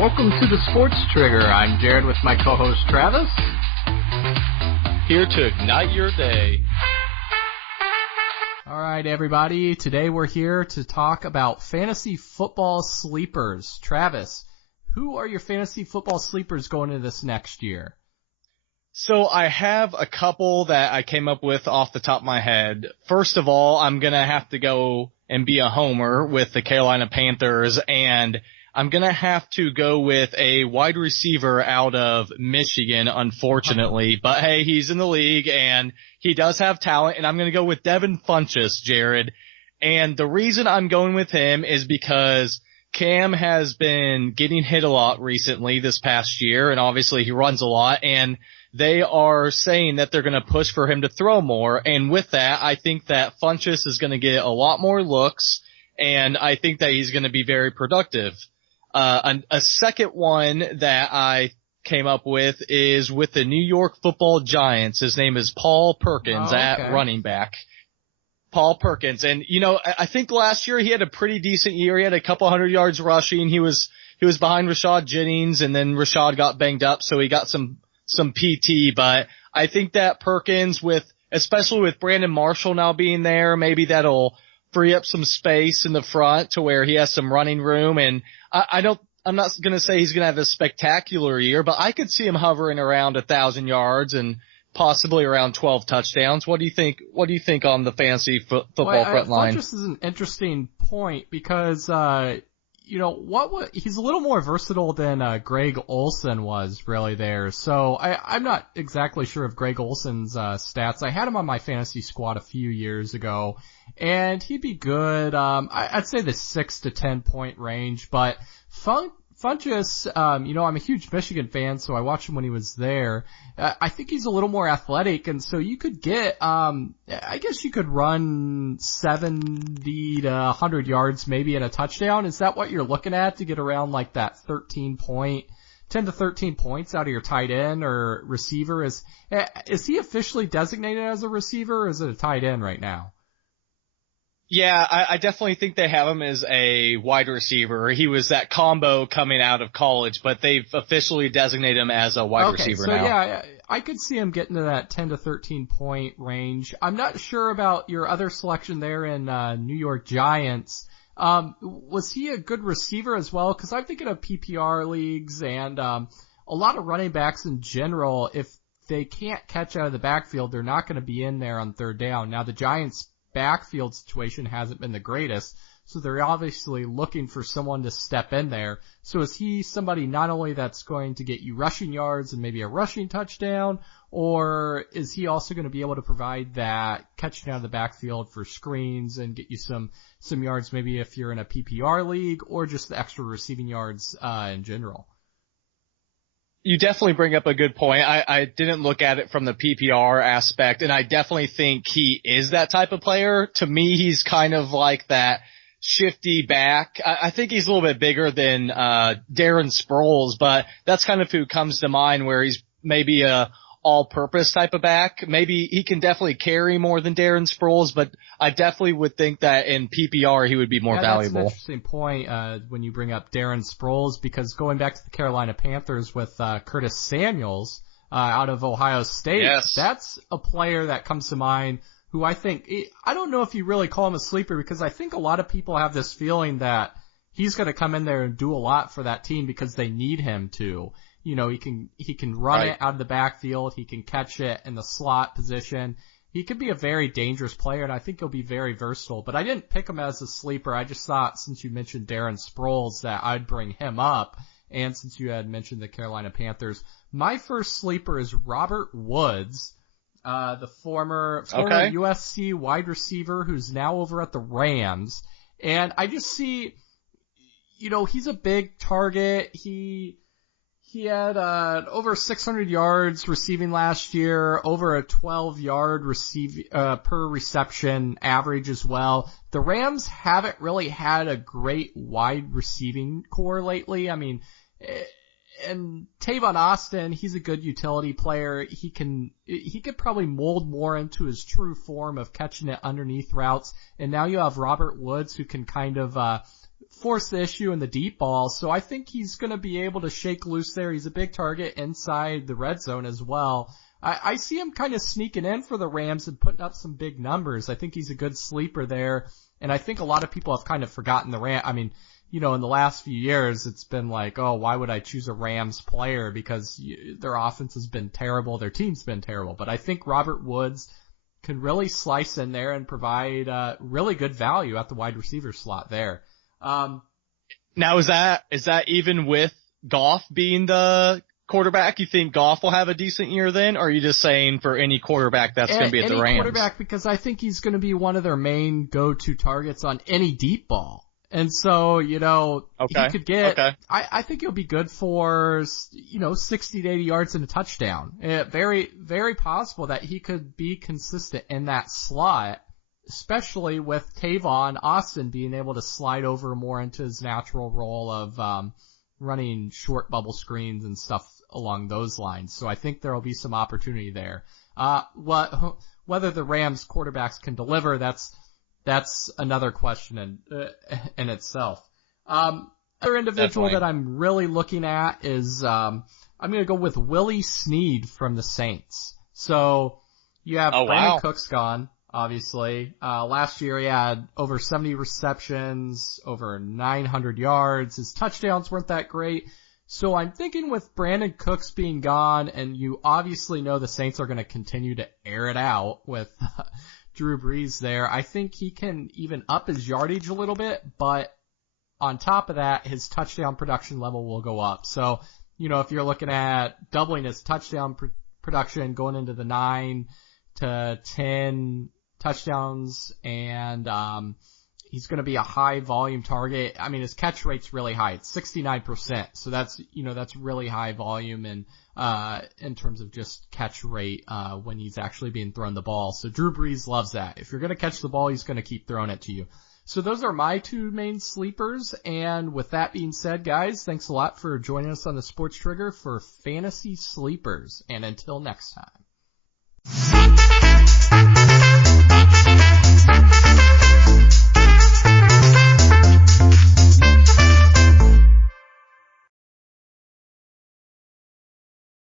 Welcome to the Sports Trigger. I'm Jared with my co-host Travis. Here to ignite your day. All right, everybody. Today we're here to talk about fantasy football sleepers. Travis, who are your fantasy football sleepers going into this next year? So I have a couple that I came up with off the top of my head. First of all, I'm going to have to go and be a homer with the Carolina Panthers, and I'm going to have to go with a wide receiver out of Michigan, unfortunately. But, hey, he's in the league, and he does have talent, and I'm going to go with Devin Funchess, Jared. And the reason I'm going with him is because Cam has been getting hit a lot recently this past year, and obviously he runs a lot, and they are saying that they're going to push for him to throw more. And with that, I think that Funchess is going to get a lot more looks, and I think that he's going to be very productive. A second one that I came up with is with the New York Football Giants. His name is Paul Perkins at running back. Paul Perkins. And, you know, I think last year he had a pretty decent year. He had a couple hundred yards rushing. He was behind Rashad Jennings, and then Rashad got banged up, so he got some PT. But I think that Perkins, especially with Brandon Marshall now being there, maybe that'll free up some space in the front to where he has some running room. And I'm not going to say he's going to have a spectacular year, but I could see him hovering around 1,000 yards and possibly around 12 touchdowns. What do you think? What do you think on the fantasy football front line? This is an interesting point because, he's a little more versatile than Greg Olsen was really there. So I'm not exactly sure of Greg Olsen's stats. I had him on my fantasy squad a few years ago, and he'd be good. I'd say the 6 to 10 point range, but Funchess, I'm a huge Michigan fan, so I watched him when he was there. I think he's a little more athletic, and so you could get, I guess you could run 70 to 100 yards maybe in a touchdown. Is that what you're looking at to get around like that 10 to 13 points out of your tight end or receiver? Is he officially designated as a receiver, or is it a tight end right now? Yeah, I definitely think they have him as a wide receiver. He was that combo coming out of college, but they've officially designated him as a wide receiver now. Yeah, I could see him getting to that 10 to 13 point range. I'm not sure about your other selection there in New York Giants. Was he a good receiver as well? Because I'm thinking of PPR leagues and a lot of running backs in general. If they can't catch out of the backfield, they're not going to be in there on third down. Now, the Giants' backfield situation hasn't been the greatest, so they're obviously looking for someone to step in there. So is he somebody not only that's going to get you rushing yards and maybe a rushing touchdown, or is he also going to be able to provide that catching out of the backfield for screens and get you some yards maybe if you're in a PPR league, or just the extra receiving yards in general? You definitely bring up a good point. I didn't look at it from the PPR aspect, and I definitely think he is that type of player. To me, he's kind of like that shifty back. I think he's a little bit bigger than Darren Sproles, but that's kind of who comes to mind, where he's maybe a all-purpose type of back. Maybe he can definitely carry more than Darren Sproles, but I definitely would think that in PPR he would be more valuable. That's an interesting point when you bring up Darren Sproles, because going back to the Carolina Panthers with Curtis Samuels out of Ohio State, yes, that's a player that comes to mind who I think, I don't know if you really call him a sleeper, because I think a lot of people have this feeling that he's going to come in there and do a lot for that team because they need him to. You know, he can run it out of the backfield. He can catch it in the slot position. He could be a very dangerous player, and I think he'll be very versatile. But I didn't pick him as a sleeper. I just thought, since you mentioned Darren Sproles, that I'd bring him up. And since you had mentioned the Carolina Panthers, my first sleeper is Robert Woods, the former USC wide receiver who's now over at the Rams. And I just see, he's a big target. He had over 600 yards receiving last year, over a 12-yard per reception average as well. The Rams haven't really had a great wide receiving core lately. I mean, and Tavon Austin, he's a good utility player. He could probably mold more into his true form of catching it underneath routes. And now you have Robert Woods, who can kind of force the issue in the deep ball. So I think he's going to be able to shake loose there. He's a big target inside the red zone as well. I see him kind of sneaking in for the Rams and putting up some big numbers. I think he's a good sleeper there. And I think a lot of people have kind of forgotten the Rams. I mean, in the last few years, it's been like, oh, why would I choose a Rams player? Because their offense has been terrible. Their team's been terrible. But I think Robert Woods can really slice in there and provide really good value at the wide receiver slot there. Now, is that even with Goff being the quarterback? You think Goff will have a decent year then? Or are you just saying for any quarterback that's going to be at the Rams? Any quarterback, because I think he's going to be one of their main go-to targets on any deep ball. And so, he could get, I think he'll be good for, 60 to 80 yards and a touchdown. Very, very possible that he could be consistent in that slot, especially with Tavon Austin being able to slide over more into his natural role of, running short bubble screens and stuff along those lines. So I think there'll be some opportunity there. Whether the Rams quarterbacks can deliver, that's another question in itself. Other individual Definitely. that I'm really looking at is, I'm going to go with Willie Snead from the Saints. So you have Brandon Cooks gone, obviously. Last year he had over 70 receptions, over 900 yards. His touchdowns weren't that great. So I'm thinking with Brandon Cooks being gone, and you obviously know the Saints are going to continue to air it out with Drew Brees there, I think he can even up his yardage a little bit, but on top of that, his touchdown production level will go up. So, if you're looking at doubling his touchdown production, going into the 9 to 10 touchdowns, and he's going to be a high volume target. I mean, his catch rate's really high. It's 69%. So that's really high volume and, in terms of just catch rate, when he's actually being thrown the ball. So Drew Brees loves that. If you're going to catch the ball, he's going to keep throwing it to you. So those are my two main sleepers. And with that being said, guys, thanks a lot for joining us on the Sports Trigger for Fantasy Sleepers. And until next time.